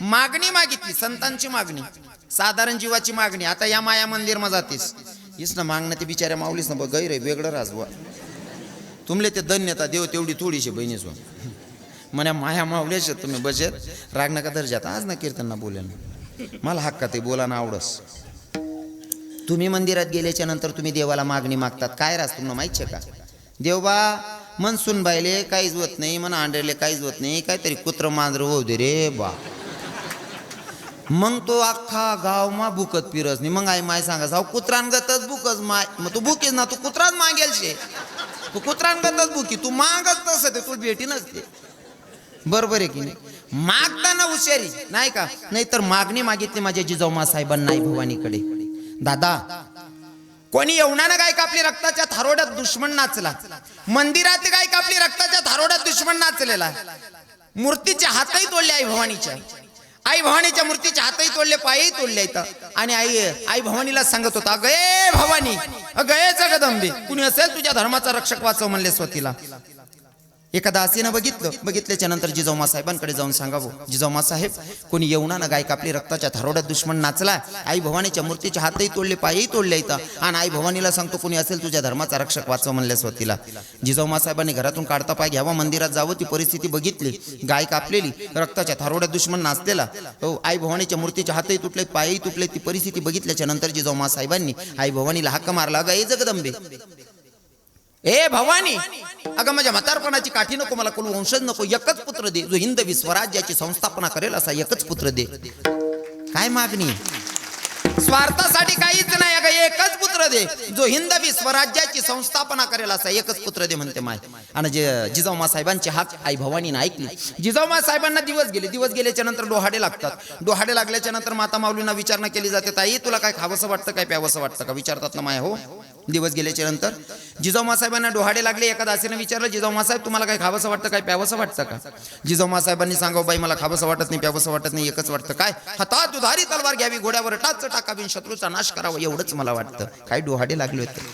मागणी मागितली संतांची मागणी साधारण जीवाची मागणी. आता या माया मंदिर मा जातीस. हीच ना मागणं ते बिचाऱ्या माऊलीस ना बघ गैर आहे वेगळं राजवा. तुमले ते धन्यता देव तेवढी थोडीशी बहिणीच म्हणे माया माऊलीच तुम्ही बजेत राग नका दर्जात आज ना कीर्तन ना मला हक्का ते बोला ना आवडस. तुम्ही मंदिरात गेल्याच्यानंतर तुम्ही देवाला मागणी मागतात. काय राज तुम्हाला माहिती आहे का? देवबा मन बायले काहीच होत नाही मन आंडरले काहीच होत नाही काहीतरी कुत्र मांजर होऊ दे रे बा. मग तो अख्खा गाव मा भुकत फिरस नाही. मग आई माय सांगा जाऊ कुत्रांगतच भुकच माय. मग तू भुकीस ना तू कुत्राच मागेल शे तू कुत्रांगतच भुकी? तू मागच तसं ते तू भेटी नसते. बरोबर आहे की नाही? मागताना हुशारी नाही का? नाही तर मागणी मागितली माझ्या जिजाऊमा साहेबांना आई भवानीकडे दादा कोणी येवणानं गाय कापली रक्ताच्या थारोड्यात दुश्मन नाचला. मंदिरात गाय कापली रक्ताच्या थारोड्यात दुश्मन नाचलेला. मूर्तीचे हातही तोडले आई भवानीच्या. आई भवानीच्या मूर्तीचे हातही तोडले पायही तोडले इथं. आणि आई आई भवानीला सांगत होता गये भवानी गये जगदंबे कुणी असेल तुझ्या धर्माचा रक्षक वाचव म्हणले स्वतीला. एखादा असेनं बघितलं बघितल्याच्या नंतर जिजाऊमा साहेबांकडे जाऊन सांगावं. जिजाऊमा साहेब कोणी येऊनानं गाय कापली रक्ताच्या थारोड्यात दुश्मन नाचला आई भवानीच्या मूर्तीचे हातही तोडले पायही तोडले इथं. आणि आई भवानीला सांगतो कोणी असेल तुझ्या धर्माचा रक्षक वाचव म्हणल्या स्वतीला. जिजाऊमा साहेबांनी घरातून काढता पाय घ्यावा मंदिरात जावं ती परिस्थिती बघितली. गाय कापलेली रक्ताच्या थारोड्यात दुश्मन नाचलेला. हो आई भवानीच्या मूर्तीचे हातही तुटले पायही तुटले ती परिस्थिती बघितल्याच्या नंतर जिजाऊमा साहेबांनी आई भवानीला हक्क मारला गाय जगदंबे ए भवानी अगं माझ्या म्हातारपणाची काठी नको मला कोण वंशज नको एकच पुत्र दे. जो हिंदवी स्वराज्याची संस्थापना करेल असा एकच पुत्र दे. काय मागणी? स्वार्थासाठी काहीच नाही अगं एकच पुत्र दे. जो हिंदवी स्वराज्याची संस्थापना करेल असा एकच पुत्र दे म्हणते माय. आणि जे जिजाऊमा साहेबांची हाक आई भवानीनं ऐकली. जिजाऊमा साहेबांना दिवस गेले. दिवस गेल्याच्यानंतर डोहाडे लागतात. डोहाडे लागल्याच्या नंतर माता माऊलींना विचारणा केली जाते. ताई तुला काय खावंसं वाटतं काय प्यावंसं वाटतं का? विचारतात ना माय हो. दिवस गेल्याच्यानंतर जिजाऊमा साहेबांना डोहाडे लागले एका दासीने विचारलं जिजाऊमा साहेब तुम्हाला काय खावंसं वाटतं काय प्यावंसं वाटतं का? जिजाऊमा साहेबांनी सांगावं बाई मला खावंसं वाटत नाही प्यावंसं वाटत नाही एकच वाटतं. काय? हातात दुधारी तलवार घ्यावी घोड्यावर टाच टाकावी शत्रूचा नाश करावा. एवढंच मला वाटतं. काय डोहाडे लागले होते.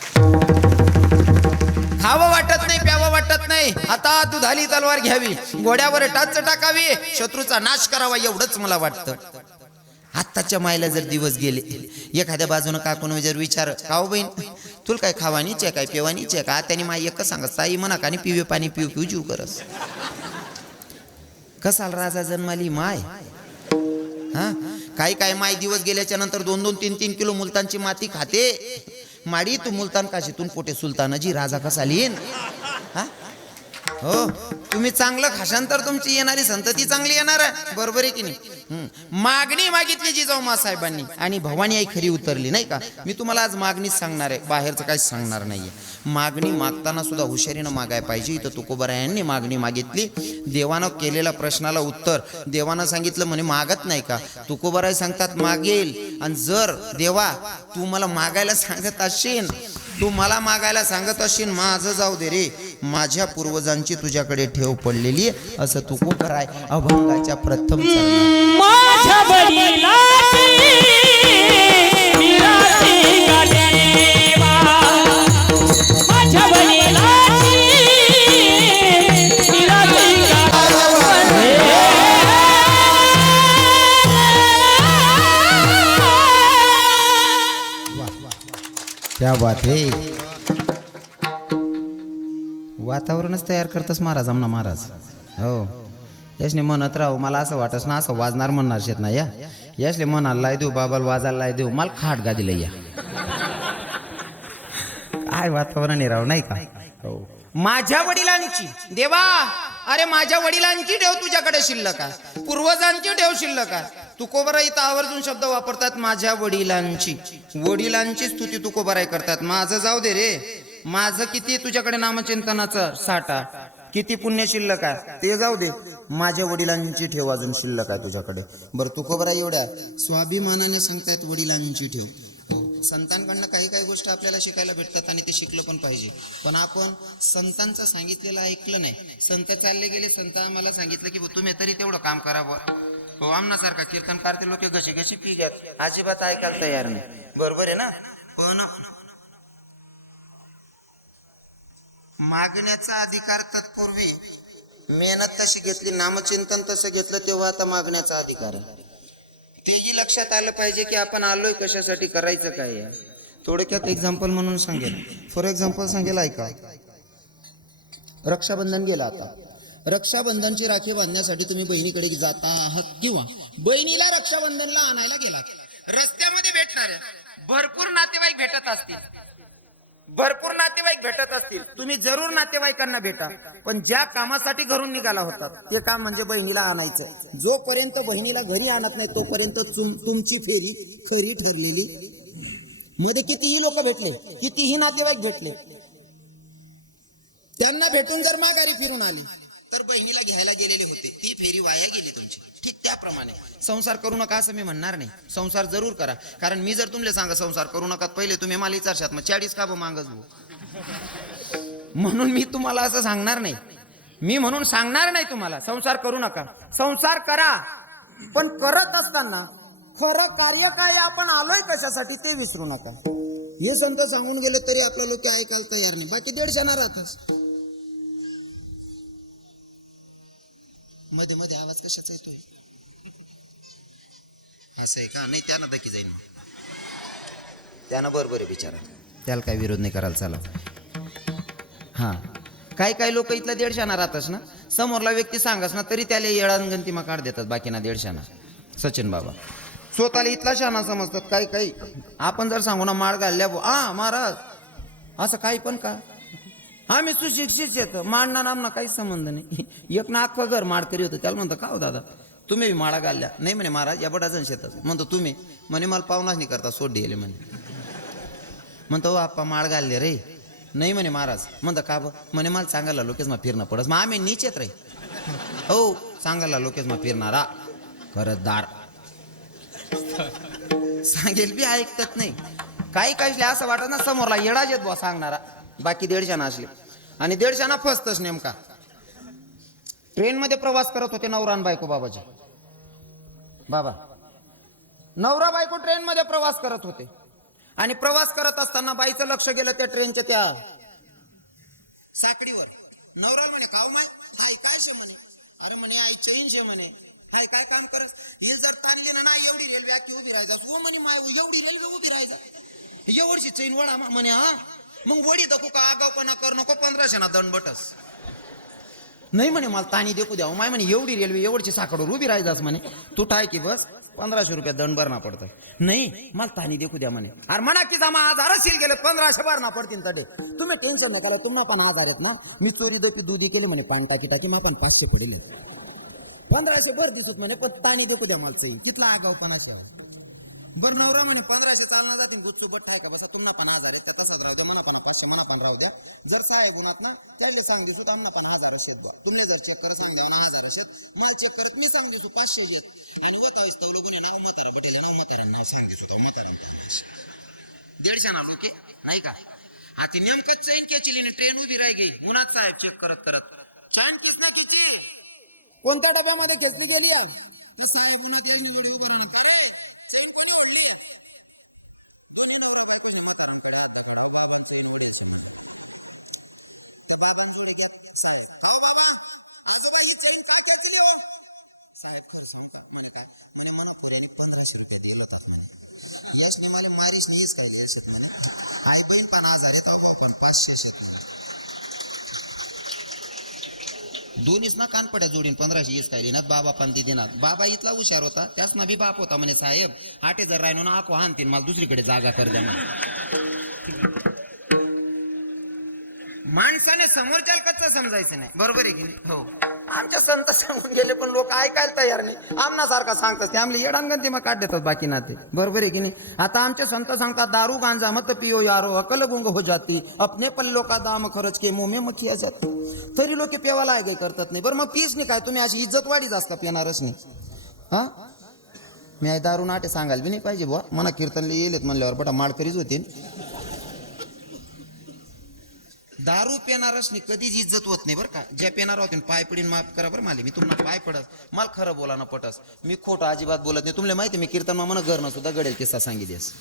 खावं वाटत नाही प्यावं वाटत नाही आता दुधाली तलवार घ्यावी घोड्यावर टाच टाकावी शत्रूचा नाश करावा एवढंच मला वाटतं. आत्ताच्या मायला जर दिवस गेले एखाद्या बाजूनं का कोण जर विचार काव बहीण तुला काय खावानी आहे काय पिवानी आहे का त्याने माय एकच सांगत ताई म्हणा का आणि पिवे पाणी पिऊ पिऊ जीव करस. कसाल राजा जन्माली माय? हा? काही काय माय दिवस गेल्याच्यानंतर दोन दोन तीन तीन किलो मुलतानची माती खाते. माडी तू मुलतान काशीतून पोटे सुलतानाजी राजा कसा लिहिन हा? हो? तुम्ही चांगलं खाशान तर तुमची येणारी संतती चांगली येणार आहे. बरोबर आहे की नाही? मागणी मागितली जिजाऊ साहेबांनी आणि भवानी आई खरी उतरली नाही का? मी तुम्हाला आज मागणीच सांगणार आहे. बाहेरचं काहीच सांगणार नाहीये. मागणी मागताना सुद्धा हुशारीनं मागाय पाहिजे. इथं तुकोबरायांनी मागणी मागितली. देवानं केलेल्या प्रश्नाला उत्तर. देवानं सांगितलं म्हणे मागत नाही का? तुकोबराय सांगतात मागेल आणि जर देवा तू मला मागायला सांगत असशील तू मला मागायला सांगत असशील माझं जाऊ दे रे. माझ्या पूर्वजांची तुझ्याकडे ठेव पडलेली असं तू कराय अभंगाच्या प्रथम. क्या बात है. वातावरणच तयार करतस महाराज आमना महाराज. हो. यशने म्हणत राहू मला असं वाटस ना असं वाजणार म्हणणार शेत ना या. यशले म्हणाला लाय देऊ बाबाला वाजायला लाय देऊ मला खाट गा दिलं या. काय वातावरण आहे राव नाही का? हो. माझ्या वडिलांची देवा अरे माझ्या वडिलांची ठेव तुझ्याकडे शिल्लक आहे. पूर्वजांची ठेव शिल्लक आहे. तुकोबराई इथं आवर्जून शब्द वापरतात माझ्या वडिलांची. वडिलांची स्तुती तुकोबराय करतात. माझं जाऊ दे रे. माझं किती तुझ्याकडे नामचिंतनाचं साठा? किती पुण्य शिल्लक आहे? ते जाऊ दे. माझ्या वडिलांची ठेव अजून शिल्लक आहे तुझ्याकडे. बरं आहे एवढ्या? स्वाभिमानाने सांगतायत वडिलांची ठेव. हो, संतांकडनं काही काही गोष्टी आपल्याला शिकायला भेटतात आणि ते शिकलं पण पाहिजे. पण आपण संतांचं सांगितलेलं ऐकलं नाही. संत चालले गेले संत आम्हाला सांगितलं की तुम्ही तरी तेवढं काम करावं हो आमनासारखा कीर्तनकार ते लोक घशी घशी पी घ्यात अजिबात ऐकायला तयार नाही. बरोबर आहे ना? पण मागण्याचा अधिकार तत्पूर्वी मेहनत तशी घेतली नामचिंतन तसं घेतलं तेव्हा आता मागण्याचा अधिकार तेही लक्षात आलं पाहिजे की आपण आलोय कशासाठी करायचं काय थोडक्यात एक्झाम्पल म्हणून सांगेल फॉर एक्झाम्पल सांगेल ऐका. रक्षाबंधन गेला आता. रक्षाबंधनची राखी बांधण्यासाठी तुम्ही बहिणीकडे जाता आहात किंवा बहिणीला रक्षाबंधनला आणायला गेला रस्त्यामध्ये भेटणाऱ्या भरपूर नातेवाईक भेटत असतील. भरपूर भेटत असतील. तुम्ही जरूर नातेवाईकांना भेटा. पण ज्या कामासाठी घरून निघाला होता ते काम म्हणजे बहिणीला आणायचं. जोपर्यंत बहिणीला घरी आणत नाही तोपर्यंत तुमची फेरी खरी ठरलेली मध्ये कितीही लोक भेटले कितीही नातेवाईक भेटले त्यांना भेटून जर माघारी फिरून आली तर बहिणीला घ्यायला गेलेले होते. ती फेरी वाया गेली तुमची. ठीक त्याप्रमाणे. संसार करू नका असं मी म्हणणार नाही. संसार जरूर करा. कारण मी जर तुमले सांगा संसार करू नका पहिले तुम्ही मला विचारशात मग चाळीस का मागच भाऊ म्हणून मी तुम्हाला असं सांगणार नाही. मी म्हणून सांगणार नाही तुम्हाला. संसार करू नका. संसार करा. पण करत असताना खरं कार्य काय आपण आलोय कशासाठी ते विसरू नका. हे संत सांगून गेले तरी आपला लोक ऐकायला तयार नाही. बाकी दीडशाना राहतच मध्ये मध्ये आवाज कशाचा येतोय? असं आहे का? नाही त्यानं दकी जाईन त्यानं बरोबर आहे बिचारा. त्याला काही विरोध नाही करायला चला हा. काही काही लोक इथला दीडशाना राहतच ना. समोरला व्यक्ती सांगास ना तरी त्याला येळान तिमा काढ देतात बाकीना दीडशाना. सचिन बाबा. स्वतःला इथला शाना समजतात काही काही. आपण जर सांगू ना माळ घालल्या बुवा, आ महाराज असं काही पण का? आम्ही सुशिक्षित येत मांडणार आमना काहीच संबंध नाही. एक ना अख्खं घर माडकरी होतं. त्याला म्हणतो का हो दादा तुम्ही बी माळा घालल्या. नाही म्हणे महाराज या बटाजण शेतात. म्हणतो तुम्ही. म्हणे मला पाहुणाच नाही करता सोड दिले म्हणे. म्हणतो आप्पा माळ घालले रे. नाही म्हणे महाराज. म्हणतो का म्हणे मला सांगायला लोकेच मग फिरणं पडस. मग आम्ही नीचेत रे. हो सांगायला लोकेच मग फिरणारा. करतदार सांगेल बी ऐकत नाही. काही काही असं वाटत ना समोरला येडाच येत बुवा सांगणारा. बाकी दीडशाना असले. आणि दीडशाना फसतच नेमका. ट्रेन मध्ये प्रवास करत होते नवरा बायको बाबाजी. बाबा. नवरा बायको ट्रेन मध्ये प्रवास करत होते. आणि प्रवास करत असताना बाईचं लक्ष गेलं त्या ट्रेनच्या त्या साकडीवर. नवरा म्हणे काव माय हाय काय शे म्हणे? अरे म्हणे आई चैन शे म्हणे. हाय काय काम करत? हे जर ताणली ना ना एवढी रेल्वे आखी उभी राहायचा हो म्हणे माय एवढी रेल्वे उभी राहायचा एवढशी चैन वडा मा- म्हणे हा? मग वडी दखू का? आगावपणा कर नको पंधराशे ना दंड बटस. नाही म्हणे मला ताणी देखू द्या. हो माय म्हणे एवढी रेल्वे एवढची साकडवर उभी राहायचाच म्हणे. तू ठाय की बस. पंधराशे रुपये दंड भरणा पडतं नाही मला ताणी देखू द्या म्हणे. अरे म्हणा की जमा आजार असेल गेले पंधराशे भरणा पडतील तडे. तुम्ही टेन्शन नका तुम्हाला पण आजार आहेत ना. मी चोरी दपी दुधी केली म्हणे पान टाकी टाकी मी पण पाचशे पडेल. पंधराशे भर दिसत म्हणे पण ताणी देखू द्या मला सही तिथला आगाव पण बरं नवरा म्हणे पंधराशे चालना जातील. गुच्चू बट ठाय का बसा? तुम्हाला पण हजार तर तसंच राहू द्या मला पण पाचशे मला पण राहू द्या. जर सहाय गुणात ना त्याला सांगली सुद्धा आम्हाला पण हजार असेल बुवा. तुम्ही जर चेक करत सांगा ना हजार असेल. मला चेक करत मी सांगली सु पाचशे येत आणि होता तवलं बोले नाव म्हातारा बटेल नाव म्हातारा नाव सांगली सुद्धा म्हातारा दीडशे ना लोके नाही का? हा ती नेमकं चैन केचली ट्रेन उभी राही गई मुनात साहेब चेक करत करत. चैन किस ना किची कोणत्या डब्यामध्ये खेचली गेली आहे तर साहेब उन्हात येईल निवडी उभं राहणार चैन कोणी ओढली. दोन्ही नवरे बायको म्हातारांकडे आता कडा बाबा चैन उडी असेल त्या बाबांकडे घेत साहेब. अहो बाबा आजोबा ही चैन का खेचली हो साहेब खरं सांगतात. म्हणे काय? म्हणे मला पुऱ्याने पंधराशे रुपये दिले होतात यशने मला मारीस नाहीच काय यश आई बहीण पण आज आहेत अहो पण पाचशे शेत दोन्हीच ना कानपड्या जोडीन पंधराशे इस काय देणार बाबा पण ते देणार बाबा इथला हुशार होता त्याच ना बी बाप होता म्हणे साहेब आटे जर राहिनो ना आको हानतीन मला दुसरीकडे जागा कर द्या माणसाने समोरच्या कच्चा समजायचं नाही. बरोबर आहे की नाही? हो. आमच्या संत सांगून गेले पण लोक ऐकायला तयार नाही. आमनासारखा सांगतात ते. आमले येडांगण ते मग काढ देतात बाकी नाते. बरोबर आहे की नाही? आता आमचे संत सांगतात दारू गांजा मत पियो यारो अकल गुंग हो जाती. अपने पल्लो का दाम खरच के मोमे मग मखिया जाते. तरी लोक पेवाला आहे काही करतात नाही. बरं मग पीस नाही काय? तुम्ही अशी इज्जत वाढीच असता पिणारच नाही. हा? मी आई दारू नाटे सांगायला बी नाही पाहिजे बुवा. मना कीर्तनले येलेत म्हणल्यावर बटा माळकरीच होते दारू पेणारच नाही कधीच इज्जत होत नाही बरं का. ज्या पेणार होते पाय पडीन माफ करा बरं माले. मी तुम्हाला पाय पडस. मला खरं बोला ना पटस. मी खोटं अजिबात बोलत नाही. तुम्हाला माहिती मी कीर्तन म्हणा घरनं सुद्धा गडेल किस्सा सांगितलेस.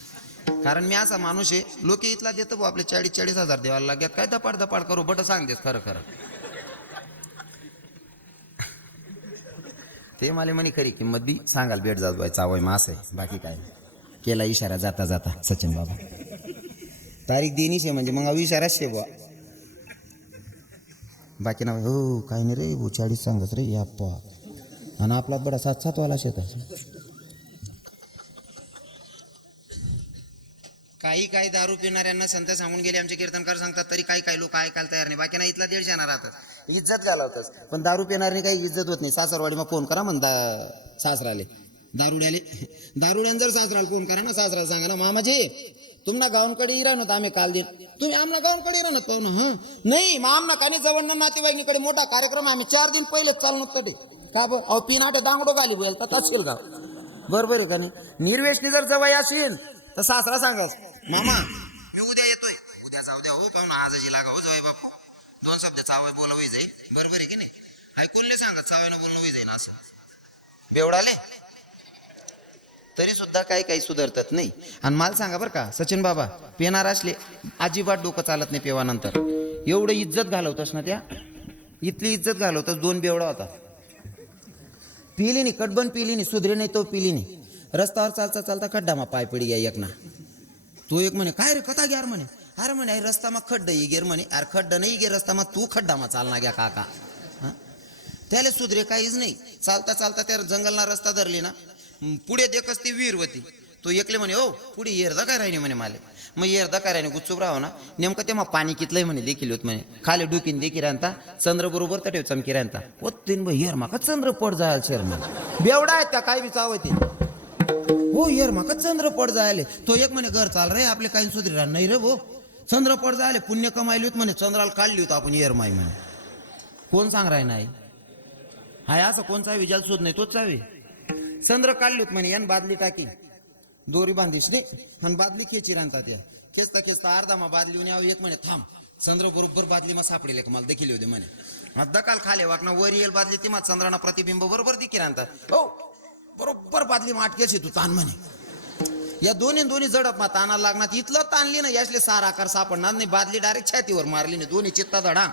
कारण मी असा माणूस आहे लोक इथला देतो भाऊ आपले चाळीस चाळीस हजार देवाला लागत काय दपाड दपाड करू? बट सांग देस खरं खरं. ते मला म्हणे खरी किंमत बी सांगाल भेट जात बाय चावय मास आहे. बाकी काय? नाही. केला इशारा जाता जाता सचिन बाबा. तारीख देणीच आहे म्हणजे मग इशाराच शे बुवा. बाकी ना हो काही नाही रे भाऊ चाळीस सांगत रे याप्पा. आणि आपला बडा सात सातवाला शेतात काही काही दारू पिणाऱ्यांना संत सांगून गेले आमचे कीर्तनकार सांगतात तरी काही काही लोक ऐकायला तयार नाही. बाकी ना इथला देश येणार राहतात इज्जत घालवतच पण दारू पिणाऱ्याने काही इज्जत होत नाही. सासरवाडी मग फोन करा म्हणता सासराले. दारुड्याले. दारुड्यान जर सासराला फोन करा ना सासराला सांगा ना मामाजी तुम्हाला गावनकडे इराण होता आम्ही काल दिन. तुम्ही आमना गावनकडे इराण नव्हतं पाहू हं? नाही मग आमना काने जवळ नातेवाईकडे मोठा कार्यक्रम आम्ही चार दिन पहिलेच चालू तटे का ब अहो पिन आटे दांगडो गाली बोल तर असेल का बरोबर आहे का नाही निर्वेशनी जर जवळ असेल तर सासरा सांगास मामा मी उद्या येतोय. उद्या जाऊ द्या हो पाहून ना आजची लागा हो जाऊ बापू. दोन शब्द चावय बोलावी जाईल बरोबर आहे की नाही? ऐकून नाही सांगा चावायनं बोलणं होई असं. बेवडाले? तरी सुद्धा काही काही सुधारतात नाही. आणि मला सांगा बरं का सचिन बाबा पेनार असले अजिबात डोकं चालत नाही पेवानंतर. एवढं इज्जत घालवतस ना त्या? इथली इज्जत घालवतस दोन बेवडा होता पिली नाही कटबन पिली नाही सुधरे नाही तो पिली नाही रस्त्यावर चालता चालता खड्डा मा पाय पडी घ्या एक ना. तो एक म्हणे काय रे कथा घ्या म्हणे. अरे म्हणे रस्ता मा खड्ड ये गेर म्हणे. अरे खड्ड नाही गे रस्तामा तू खड्डा मा चालना घ्या काका. त्याला सुधरे काहीच नाही. चालता चालता त्या जंगलना रस्ता धरली ना पुढे देखच ती वीर होती. तो एकले म्हणे ओ पुढे येरदा काय राहिनी म्हणे माले. मग येरदा काय राहिनी गुच्चूप राहा ना. नेमकं तेव्हा पाणी कितलंय म्हणे देखील होत म्हणे. खाली डुकीन देखील राहता चंद्र बरोबर तर ठेव चमकी राहता ओ तीन भाई येर माका चंद्र पड जायला शेर म्हणे? बेवडा आहेत त्या काय बी चावते हो येर माका चंद्र पड जायले? तो एक म्हणे घर चाल रे आपले काही सुधरी राहणार नाही रे भो. चंद्र पड जायले पुण्य कमायली होत म्हणे चंद्राला काढली होत आपण येर माई म्हणे. कोण सांग राय नाही? हाय असं कोणचा विजाल शोध नाही तोच चावी चंद्र काढली म्हणे यान बादली टाकी. दोरी बांधीस नाही आणि बादली खेची रांधतात या. खेचता खेचता अर्धा मा बादली यावं एक म्हणे थांब. चंद्र बरोबर बादली मा सापडेल एक मला देखील होते म्हणे. आता काल खाले वाकना वर येईल बादली ती मा चंद्राना प्रतिबिंब बरोबर देखील रांधतात. हो बरोबर बादली मा अटकेल तू ताण म्हणे. या दोन्ही दोन्ही जडप मा तानाला लागणार इथलं ताणली ना यासले सार आकार सापडणार नाही. बादली डायरेक्ट छातीवर मारली नाही दोन्ही चित्ता धडा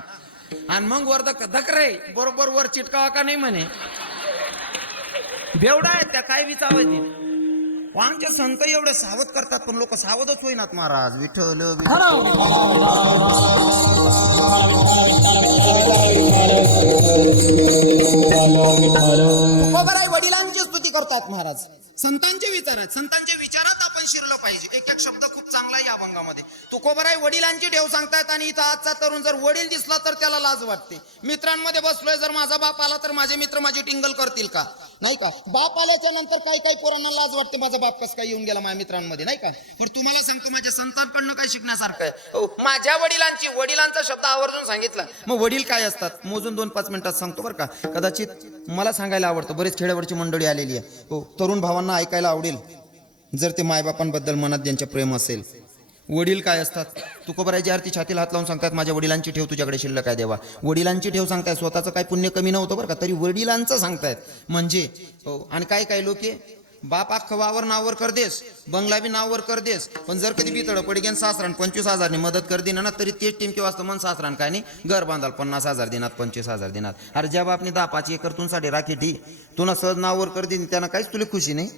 आणि मग वर धक रे बरोबर वर चिटकावा का नाही म्हणे. बेवडा आहेत त्या काय विचारायचे? आमचे संत एवढे सावध करतात पण लोक सावधच होईनात महाराज. विठ्ठल विठ्ठल. बरोबर आहे वडिलांची स्तुती करतात महाराज. संतांचे विचार आहेत. संतांच्या विचारात शिरलं पाहिजे. एक एक शब्द खूप चांगला आहे या अभंगामध्ये. तुकोबराय वडिलांची ठेव सांगतायत आणि इथं आजचा तरुण जर वडील दिसला तर त्याला लाज वाटते. मित्रांमध्ये बसलोय जर माझा बाप आला तर माझे मित्र माझी टिंगल करतील का? नाही का? बाप आल्याच्यानंतर काही काही पोरांना लाज वाटते माझा बाप कस काय येऊन गेला माझ्या मित्रांमध्ये नाही का? पण तुम्हाला सांगतो माझ्या संतांकडनं काय शिकण्यासारखं आहे. हो, माझ्या वडिलांची वडिलांचा शब्द आवर्जून सांगितला. मग वडील काय असतात? मोजून दोन पाच मिनिटात सांगतो बरं का. कदाचित मला सांगायला आवडतं बरेच खेड्यावरची मंडळी आलेली आहे. हो तरुण भावांना ऐकायला आवडेल. जर ते मायबापांबद्दल मनात ज्यांच्या प्रेम असेल वडील काय असतात? तुकोबरायची आरती छातीला हात लावून सांगतात माझ्या वडिलांची ठेव तुझ्याकडे शिल्लक आहे देवा. वडिलांची ठेव सांगताय स्वतःचं काय पुण्य कमी नव्हतं बरं का तरी वडिलांचं सांगतायत. म्हणजे हो, आणि काय काय लोक बाप अख्ख वावर नाववर कर देस बंगला बी नाववर कर देस पण जर कधी बितड पडी गेन सासरान पंचवीस हजारने मदत कर दिना ना तरी तेच टीमके असतं मन सासरान काय नाही घर बांधाल पन्नास हजार देणार पंचवीस हजार देणार अरे ज्या बापनी दहा पाच एकर तुमसाठी राखी ठी तुला सहज नाववर कर देईन त्यांना काहीच तुला खुशी नाही?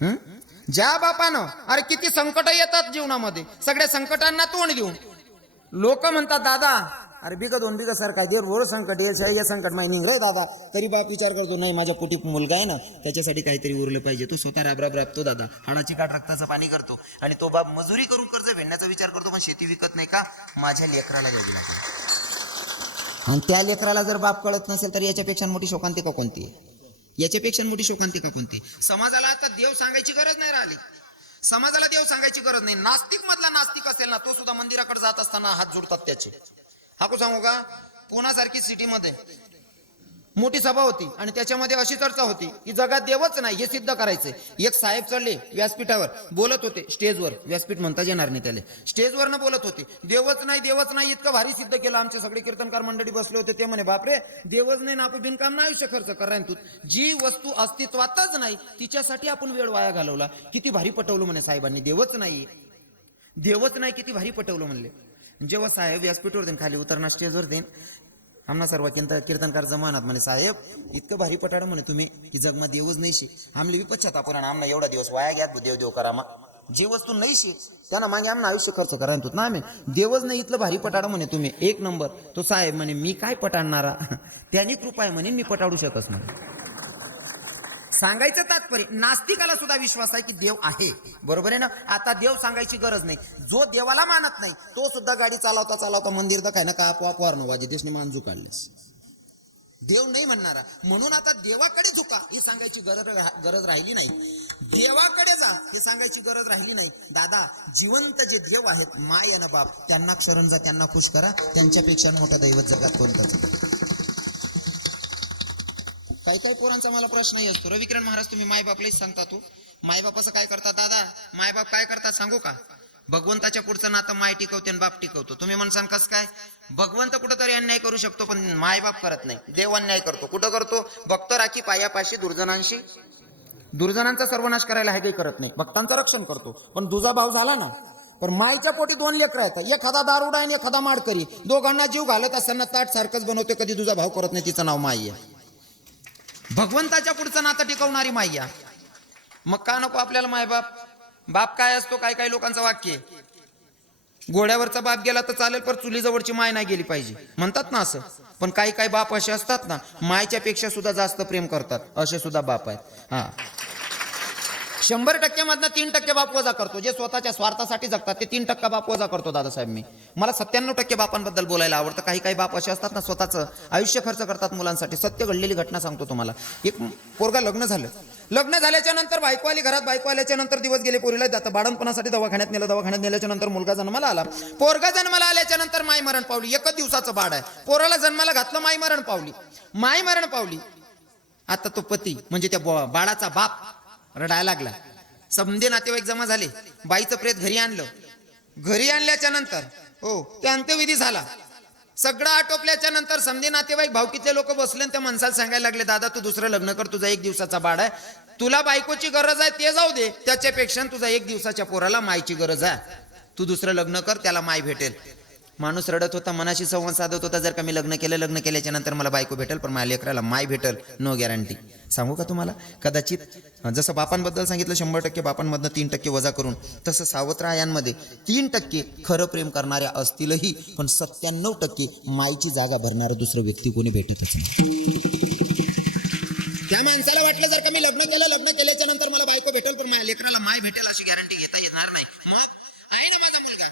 हं? ज्या बापानं अरे किती संकट येतात जीवनामध्ये. सगळ्या संकटांना तोंड देऊन. लोक म्हणतात दादा अरे बिग दोन बिग सर काय देर बोर संकट येईल हे संकट माहिती निघ रे दादा. तरी बाप विचार करतो नाही माझ्या पोटी मुलगा आहे ना त्याच्यासाठी काहीतरी उरलं पाहिजे. तो स्वतः राबराब राबतो दादा. हाडाची काठ रक्ताचं पाणी करतो. आणि तो बाप मजुरी करून कर्ज फेडण्याचा विचार करतो पण शेती विकत नाही का? माझ्या लेकराला द्यावी लागेल. आणि त्या लेकराला जर बाप कळत नसेल तर याच्यापेक्षा मोठी शोकांतिका कोणती आहे? याच्यापेक्षा मोठी शोकांतिका कोणती? समाजाला आता देव सांगायची गरज नाही राहिली. समाजाला देव सांगायची गरज नाही. नास्तिक मधला नास्तिक असेल ना तो सुद्धा मंदिराकडे जात असताना हात जोडतात त्याचे. हाकू सांगू का? पुण्यासारखी सिटीमध्ये मोठी सभा होती आणि त्याच्यामध्ये अशी चर्चा होती की जगात देवच नाही हे सिद्ध करायचे एक साहेब चढले व्यासपीठावर बोलत होते स्टेजवर. व्यासपीठ म्हणता येणार नाही त्याला. स्टेजवर बोलत होते देवच नाही देवच नाही इतकं भारी सिद्ध केलं. आमचे सगळे कीर्तनकार मंडळी बसले होते. ते म्हणे बापरे देवच नाही ना आपण बिनकाम नाही आयुष्य खर्च कराय तू. जी वस्तू अस्तित्वातच नाही तिच्यासाठी आपण वेळ वाया घालवला. किती भारी पटवलं म्हणे साहेबांनी देवच नाही. देवच नाही किती भारी पटवलं म्हणले. जेव्हा साहेब व्यासपीठवर देईन खाली उतरणार स्टेजवर देईन आमना सर्व कीर्तन कीर्तनकार जमानात म्हणे साहेब इतकं भारी पटाड म्हणे तुम्ही की जगमा देवच नाही शे. आमले विपच्छात आपण आमना एवढा दिवस वाया घ्या देव देव करा मा. जे वस्तू नाही शे त्यांना मागे आमना आयुष्य खर्च करा तू ना आम्ही देवच नाही इथलं भारी पटाड म्हणे तुम्ही. एक नंबर. तो साहेब म्हणे मी काय पटाडणारा त्यांनी कृपा आहे म्हणे मी पटाडू शकत नाही. सांगायचं तात्पर्य नास्तिकाला सुद्धा विश्वास आहे की देव आहे. बरोबर आहे ना? आता देव सांगायची गरज नाही. जो देवाला मानत नाही तो सुद्धा गाडी चालवता चालवता मंदिर तर काय ना का आपोआप वारणं वाजे देशने मांजू काढल्यास देव नाही म्हणणारा. म्हणून आता देवाकडे झुका हे सांगायची गरज गरज राहिली नाही. देवाकडे जा हे सांगायची गरज राहिली नाही. दादा जिवंत जे देव आहेत माय आणि बाप त्यांना शरण जा त्यांना खुश करा. त्यांच्यापेक्षा मोठं दैवत जगात कोणतं काही काही पोरांचा मला प्रश्न असतो. रविकिरण महाराज तुम्ही मायबापलाच सांगता तू. मायबापाचं काय करता दादा? मायबाप काय करता सांगू का? भगवंताच्या पुढचं नातं माय टिकवते आणि बाप टिकवतो. तुम्ही म्हणसान कस काय? भगवंत कुठंतरी अन्याय करू शकतो पण मायबाप करत नाही. देव अन्याय करतो. कुठं करतो? भक्त राखी पायापाशी दुर्जनांशी. दुर्जनांचा सर्वनाश करायला हे काही करत नाही. भक्तांचं रक्षण करतो. पण दुजा भाव झाला ना पण मायच्या पोटी दोन लेकरं आहेत. एखादा दारुडा आणि एखादा माडकरी. दोघांना जीव घालत असताना ताट सारखंच बनवते कधी तुझा भाव करत नाही तिचं नाव माई आहे. भगवंताच्या पुढचं नातं टिकवणारी माय्या. मग का नको आपल्याला मायबाप बाप? काय असतो काय काय लोकांचं वाक्य आहे. घोड्यावरचा बाप गेला तर चालेल पण चुलीजवळची माय नाही गेली पाहिजे. म्हणतात ना असं. पण काही काही बाप असे असतात ना मायच्या पेक्षा सुद्धा जास्त प्रेम करतात. असे सुद्धा बाप आहेत. हा. शंभर टक्क्यामधनं तीन टक्के बाप वजा करतो. जे स्वतःच्या स्वार्थासाठी जगतात ते तीन टक्का बाप वजा करतो दादासाहेब मी. मला सत्त्याण्णव टक्के बापांबद्दल बोलायला आवडतं. काही काही बाप असे असतात ना स्वतःचं आयुष्य खर्च करतात मुलांसाठी. सत्य घडलेली घटना सांगतो तुम्हाला. एक पोरगा लग्न झालं. लग्न झाल्याच्यानंतर बायको आली घरात बायको आल्याच्यानंतर दिवस गेले पोरीला. जातं बाळणपणासाठी दवाखान्यात नेलं दवाखान्यात नेल्याच्या नंतर मुलगा जन्माला आला. पोरगा जन्माला आल्याच्यानंतर माय मरण पावली. एकच दिवसाचं बाळ आहे. पोराला जन्माला घातलं माय मरण पावली. माय मरण पावली. आता तो पती म्हणजे त्या बाळाचा बाप रडायला लागला. समधे नातेवाईक जमा झाले. बाईचं प्रेत घरी आणलं. घरी आणल्याच्या नंतर हो ते अंत्यविधी झाला. सगळं आटोपल्याच्या नंतर समधे नातेवाईक भावकीतले लोक बसले त्या माणसाला सांगायला लागले दादा तू दुसरं लग्न कर तुझा एक दिवसाचा बाळ आहे. तुला बायकोची गरज आहे ते जाऊ दे. त्याच्यापेक्षा तुझा एक दिवसाच्या पोराला मायची गरज आहे. तू दुसरं लग्न कर त्याला माय भेटेल. माणूस रडत होता मनाशी संवाद साधत होता. जर का मी लग्न केलं लग्न केल्याच्यानंतर मला बायको भेटेल पण माझ्या लेकराला माय भेटेल नो गॅरंटी सांगू का तुम्हाला? कदाचित जसं बापांबद्दल सांगितलं शंभर टक्के बापांमधनं तीन टक्के वजा करून तसं सावत्रायांमध्ये तीन टक्के खरं प्रेम करणाऱ्या असतीलही पण सत्त्याण्णव टक्के मायची जागा भरणारा दुसरं व्यक्ती कोणी भेटतच नाही. त्या माणसाला वाटलं जर का मी लग्न केलं लग्न केल्याच्यानंतर मला बायको भेटेल पण माझ्या लेकराला माय भेटेल अशी गॅरंटी घेता येणार नाही. मग आहे ना माझा मुलगा?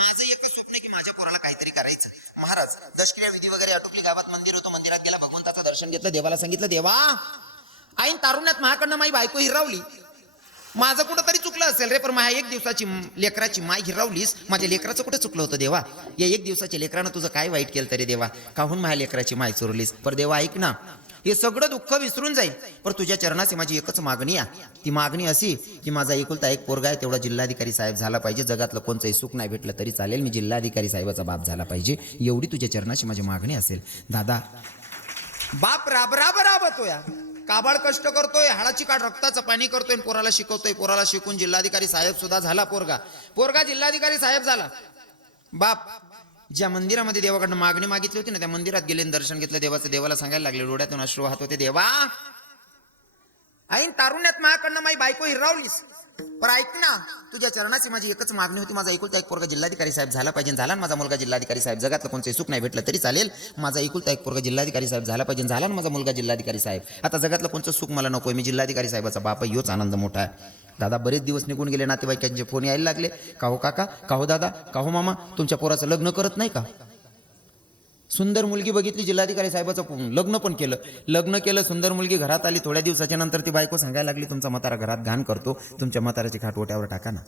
माझं एकच स्वप्न की माझ्या पोराला काहीतरी करायचं. महाराज दशक्रिया विधी वगैरे आटोपली गावात मंदिर होतं मंदिरात गेला भगवंताचं दर्शन घेतलं देवाला सांगितलं देवा आईन तारुण्यात माझ्याकडनं माई बायको हिरावली. माझं कुठं तरी चुकलं असेल रे पण माझ्या एक दिवसाची लेकराची माय हिरावलीस माझ्या लेकराचं कुठं चुकलं होतं देवा? या एक दिवसाच्या लेकरानं तुझं काय वाईट केलं तरी देवा? काहून माझ्या लेकराची माय चोरलीस? पर देवा ऐक ना. हे सगळं दुःख विसरून जाईल पण तुझ्या चरणाची माझी एकच मागणी आहे. ती मागणी अशी की माझा एकुलता एक पोरगा आहे तेवढा जिल्हाधिकारी साहेब झाला पाहिजे. जगातलं कोणतंही सुख नाही भेटलं तरी चालेल. मी जिल्हाधिकारी साहेबाचा बाप झाला पाहिजे. एवढी तुझ्या चरणाची माझी मागणी असेल. दादा. बाप राब राब राबतोय. काबाळ कष्ट करतोय हाडाची काढ रक्ताचं पाणी करतोय पोराला शिकवतोय. पोराला शिकून जिल्हाधिकारी साहेब सुद्धा झाला पोरगा. पोरगा जिल्हाधिकारी साहेब झाला. बाप. ज्या मंदिरामध्ये देवाकडनं मागणी मागितली होती ना त्या मंदिरात गेले दर्शन घेतलं देवाचं देवाला सांगायला लागले डोळ्यातून अश्रू वाहत होते देवा ऐन तारुण्यात माझ्याकडनं माझी बायको हिरावलीस. पण ऐक ना तुझ्या चरणाची माझी एकच मागणी होती माझा एकुलता एक पोरगा जिल्हाधिकारी साहेब झाला पाहिजे झाला माझा मुलगा जिल्हाधिकारी साहेब. जगातलं कोणतंही सुख नाही भेटलं तरी चालेल माझा एकुलता एक पोरगा जिल्हाधिकारी साहेब झाला पाहिजे झाला ना माझा मुलगा जिल्हाधिकारी साहेब. आता जगातलं कोणतं सुख मला नकोय मी जिल्हाधिकारी साहेबाचा बाप योच आनंद मोठा आहे. दादा बरेच दिवस निघून गेले नातेवाईकांचे फोन यायला लागले. काहो काका काहो दादा काहो मामा तुमच्या पोराचं लग्न करत नाही का? सुंदर मुलगी बघितली जिल्हाधिकारी साहेबाचं लग्न पण केलं. लग्न केलं सुंदर मुलगी घरात आली थोड्या दिवसाच्या नंतर ती बायको सांगायला लागली तुमचा म्हातारा घरात घाण करतो तुमच्या म्हाताऱ्याची खाटवट्यावर टाका ना.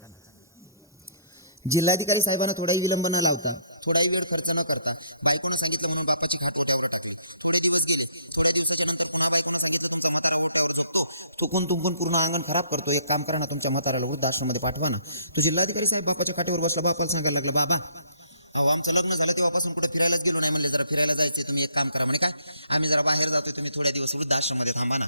जिल्हाधिकारी साहेबांना थोडाही विलंब न लावता थोडाही वेळ खर्च न करता बायकोने सांगितलं म्हणून बापाची खाट सांगतो. थुकून तुंकून पूर्ण अंगण खराब करतो. एक काम करा ना तुमच्या म्हाताऱ्याला वृद्धाश्रममध्ये पाठवा ना. तो जिल्हाधिकारी साहेब बापाच्या काठीवर बसला बापाला सांगायला लागला बाबा अहो आमचं लग्न झालं तेव्हापासून कुठे फिरायलाच गेलो नाही म्हणले जरा फिरायला जायचे तुम्ही एक काम करा म्हणे काय? आम्ही जरा बाहेर जातोय तुम्ही थोड्या दिवस वृद्धाश्रममध्ये थांबा ना.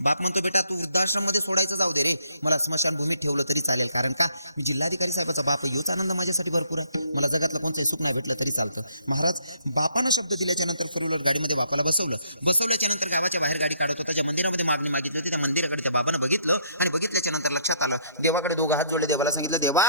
बाप म्हणतो बेटा तू वृद्धाश्रममध्ये सोडायचं जाऊ दे रे. मला स्मशानभूमीत ठेवलं तरी चालेल. कारण का? मी जिल्हाधिकारी साहेबाचा बाप योच आनंद माझ्यासाठी भरपूर आहे. मला जगातलं कोणतंही सुख नाही भेटलं तरी चालतं. महाराज बापानं शब्द दिल्याच्या नंतर फोर गाडीमध्ये बापाला बसवलं. बसवल्याच्या नंतर गावाच्या बाहेर गाडी काढत होता. त्याच्या मंदिरामध्ये मागणी मागितली होती त्या मंदिराकडे त्या बाबानं बघितलं आणि बघितल्याच्या नंतर लक्षात आला. देवाकडे दोघं हात जोडले. देवाला सांगितलं देवा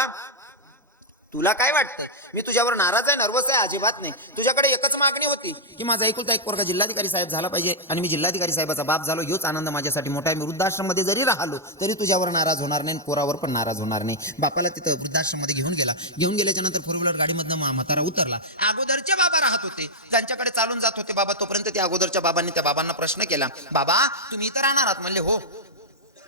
तुला काय वाटतं मी तुझ्यावर नाराज आहे नर्वस आहे अजिबात नाही. तुझ्याकडे एकच मागणी होती की माझा एकुलता एक पोरगा जिल्हाधिकारी साहेब झाला पाहिजे आणि मी जिल्हाधिकारी साहेबाचा बाप झालो ह्योच आनंद माझ्यासाठी मोठा आहे. मी वृद्धाश्रममध्ये जरी राहिलो तरी तुझ्यावर नाराज होणार नाही पोरावर पण नाराज होणार नाही. बापाला तिथं वृद्धाश्रममध्ये घेऊन गेला. घेऊन गेल्याच्यानंतर फोर व्हीलर गाडीमधनं म्हातारा उतरला. अगोदरचे बाबा राहत होते. ज्यांच्याकडे चालून जात होते बाबा तोपर्यंत त्या अगोदरच्या बाबांनी त्या बाबांना प्रश्न केला. बाबा तुम्ही इथं राहणार आहात? म्हणले हो.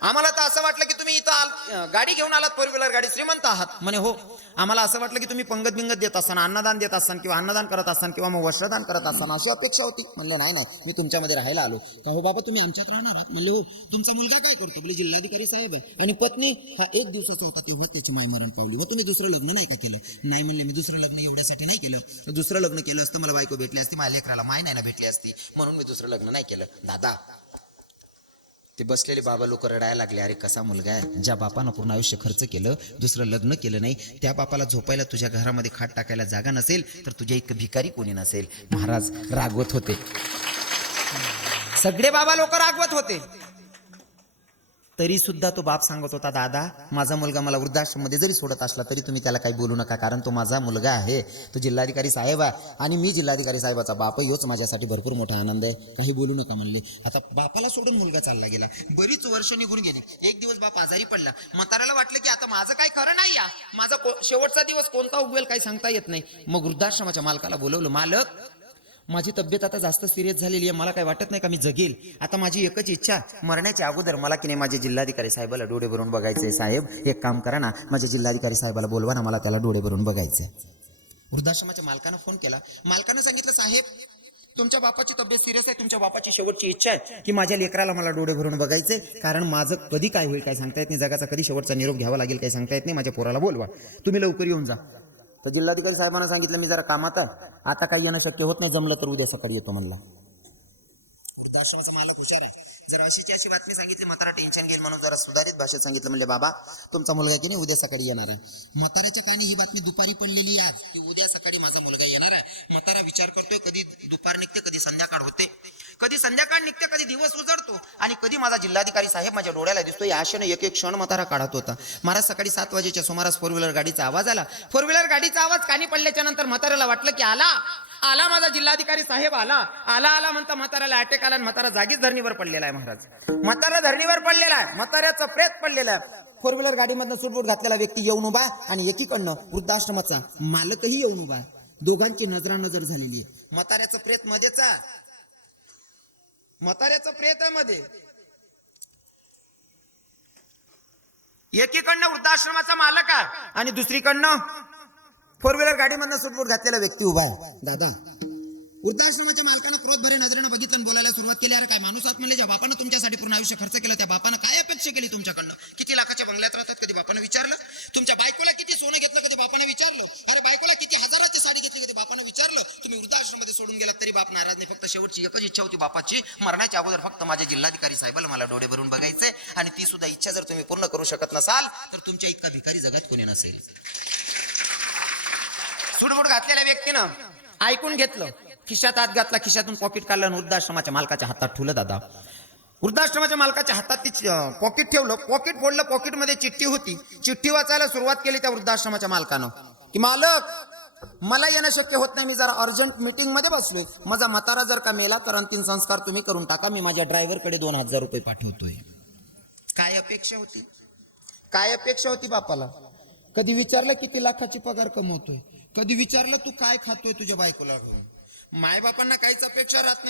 आम्हाला तर असं वाटलं की तुम्ही इथं गाडी घेऊन आलात फोर व्हीलर गाडी श्रीमंत आहात. म्हणे हो. आम्हाला असं वाटलं की तुम्ही पंगत बिंगत देत असताना अन्नदान देत असताना किंवा अन्नदान करत असताना किंवा मग वस्त्रदान करत असताना अशी अपेक्षा होती. म्हणले नाही नाही मी तुमच्यामध्ये राहायला आलो. का हो बाबा तुम्ही आमच्यात राहणार आहात. म्हणले हो. तुमचा मुलगा काय करतो? म्हणजे जिल्हाधिकारी साहेब आहे. आणि पत्नी हा एक दिवसाचा होता तेव्हा त्याची माय मरण पावली. व तुम्ही दुसरं लग्न नाही का केलं? नाही म्हणले मी दुसरं लग्न एवढ्यासाठी नाही केलं. तर दुसरं लग्न केलं असतं मला बायको भेटली असती माझ्या लेकराला माय नाही ना भेटली असती. म्हणून मी दुसरं लग्न नाही केलं. दादा ते बसलेले बाबा लोक रडायला लागले अरे कसा मुलगा आहे? ज्या बापानं पूर्ण आयुष्य खर्च केलं दुसरं लग्न केलं नाही त्या बापाला झोपायला तुझ्या घरामध्ये खाट टाकायला जागा नसेल तर तुझ्या इतकं भिकारी कोणी नसेल? महाराज रागवत होते. सगळे बाबा लोक रागवत होते. तरी सुद्धा तो बाप सांगत होता दादा माझा मुलगा मला वृद्धाश्रममध्ये जरी सोडत असला तरी तुम्ही त्याला काही बोलू नका कारण तो माझा मुलगा आहे. तो जिल्हाधिकारी साहेब आहे आणि मी जिल्हाधिकारी साहेबाचा बाप योच माझ्यासाठी भरपूर मोठा आनंद आहे. काही बोलू नका म्हणले. आता बापाला सोडून मुलगा चालला गेला. बरीच वर्ष निघून गेली. एक दिवस बाप आजारी पडला. म्हाताऱ्याला वाटलं की आता माझं काय खरं नाही या माझा को- शेवटचा दिवस कोणता उगवेल काही सांगता येत नाही. मग वृद्धाश्रमाच्या मालकाला बोलवलं मालक माझी तब्येत आता जास्त सिरियस झालेली आहे. मला काय वाटत नाही का मी जगेल? आता माझी एकच इच्छा मरण्याच्या अगोदर मला की नाही माझे जिल्हाधिकारी साहेबाला डोळे भरून बघायचे साहेब एक काम करा ना माझ्या जिल्हाधिकारी साहेबाला बोलवा ना मला त्याला डोळे भरून बघायचे वृद्धाश्रमाच्या मालकानं फोन केला. मालकानं सांगितलं साहेब तुमच्या बापाची तब्येत सिरियस आहे. तुमच्या बापाची शेवटची इच्छा आहे की माझ्या लेकराला मला डोळे भरून बघायचे कारण माझं कधी काय होईल काय सांगता येत नाही. जगाचा कधी शेवटचा निरोप घ्यावा लागेल काय सांगता येत नाही. माझ्या पोराला बोलवा. तुम्ही लवकर येऊन जा. तर जिल्हाधिकारी साहेबांना सांगितलं मी जरा कामात आहे. आता काही येणं शक्य होत नाही. जमलं तर उद्या सकाळी येतो म्हणला. वृद्धाश्रमाचा मालक हुशार आहे. जर अशीची अशी बातमी सांगितली म्हातारा टेन्शन घेईल म्हणून जरा सुधारित भाषेत सांगितलं म्हणजे बाबा तुमचा मुलगा की नाही उद्या सकाळी येणार आहे. म्हाताऱ्याच्या कानी ही बातमी दुपारी पडलेली आज की उद्या सकाळी माझा मुलगा येणार आहे. म्हातारा विचार करतोय कधी दुपार निघते कधी संध्याकाळ होते. कधी संध्याकाळ निघते कधी दिवस उजडतो. आणि कधी माझा जिल्हाधिकारी साहेब माझ्या डोळ्याला दिसतो या आशेने एक एक क्षण म्हातारा काढत होता. महाराज सकाळी सात वाजेच्या सुमारास फोर व्हीलर गाडीचा आवाज आला. फोर व्हीलर गाडीचा आवाज कानी पडल्याच्या नंतर म्हाताऱ्याला वाटलं की आला. आला माझा जिल्हाधिकारी साहेब आला. आला आला म्हणता म्हाताऱ्याला अटॅक आला आणि म्हातारा जागीच धरणीवर पडलेला आहे महाराज. म्हातारा धरणीवर पडलेला आहे म्हाताऱ्याचं प्रेत पडलेला आहे. फोर व्हीलर गाडीमधनं सुटबूट घातलेला व्यक्ती येऊन उभा आहे आणि एकीकडनं वृद्धाश्रमाचा मालकही येऊन उभा आहे. दोघांची नजरा नजर झालेली आहे. म्हाताऱ्याचं प्रेत मध्येच आहे. म्हाताऱ्याचं प्रेत आहे मध्ये. एकीकडनं वृद्धाश्रमाचा मालक आहे आणि दुसरीकडनं फोर व्हीलर गाडीमधनं सुटबूट घातलेला व्यक्ती उभा आहे. दादा वृद्धाश्रमाच्या मालकानं क्रोध भरे नजरेनं बघितलं बोलायला सुरुवात केली. अरे काय माणूस आत म्हणले? ज्या बापानं तुमच्यासाठी पूर्ण आयुष्य खर्च केलं त्या बापानं काय अपेक्षा केली तुमच्याकडनं? किती लाखाच्या बंगल्यात राहतात कधी बापानं विचारलं? तुमच्या बायकोला किती सोनं घेतलं कधी बापानं विचारलं? अरे बायकोला किती हजाराची साडी घेतली कधी बापानं विचारलं? तुम्ही वृद्धाश्रमामध्ये सोडून गेलात तरी बाप नाराज नाही. फक्त शेवटची एकच इच्छा होती बापाची. मरण्याच्या अगोदर फक्त माझ्या जिल्हाधिकारी साहेबाला मला डोळे भरून बघायचंय. आणि ती सुद्धा इच्छा जर तुम्ही पूर्ण करू शकत नसाल तर तुमच्या इतका भिकारी जगात कोणी नसेल. सुडबुड घातलेल्या व्यक्तीनं. ऐकून घेतलं. खिशात हात घातला खिशातून पॉकेट काढलं आणि वृद्धाश्रमाच्या मालकाच्या हातात ठेवलं दादा. वृद्धाश्रमाच्या मालकाच्या हातात ती पॉकेट ठेवलं. पॉकेट फोडलं पॉकेटमध्ये चिठ्ठी होती. चिठ्ठी वाचायला सुरुवात केली त्या वृद्धाश्रमाच्या मालकानं. की मालक मला येणं शक्य होत नाही. मी जरा अर्जंट मीटिंगमध्ये बसलोय. माझा म्हातारा जर का मेला तर अंतिम संस्कार तुम्ही करून टाका. मी माझ्या ड्रायव्हरकडे दोन हजार रुपये पाठवतोय. काय अपेक्षा होती? काय अपेक्षा होती बापाला? कधी विचारलं किती लाखाची पगार कमवतोय? कधी विचारलं तू काय खातोय तुझ्या बायकोला घेऊन? मायबापांना काहीच अपेक्षा राहत नाही.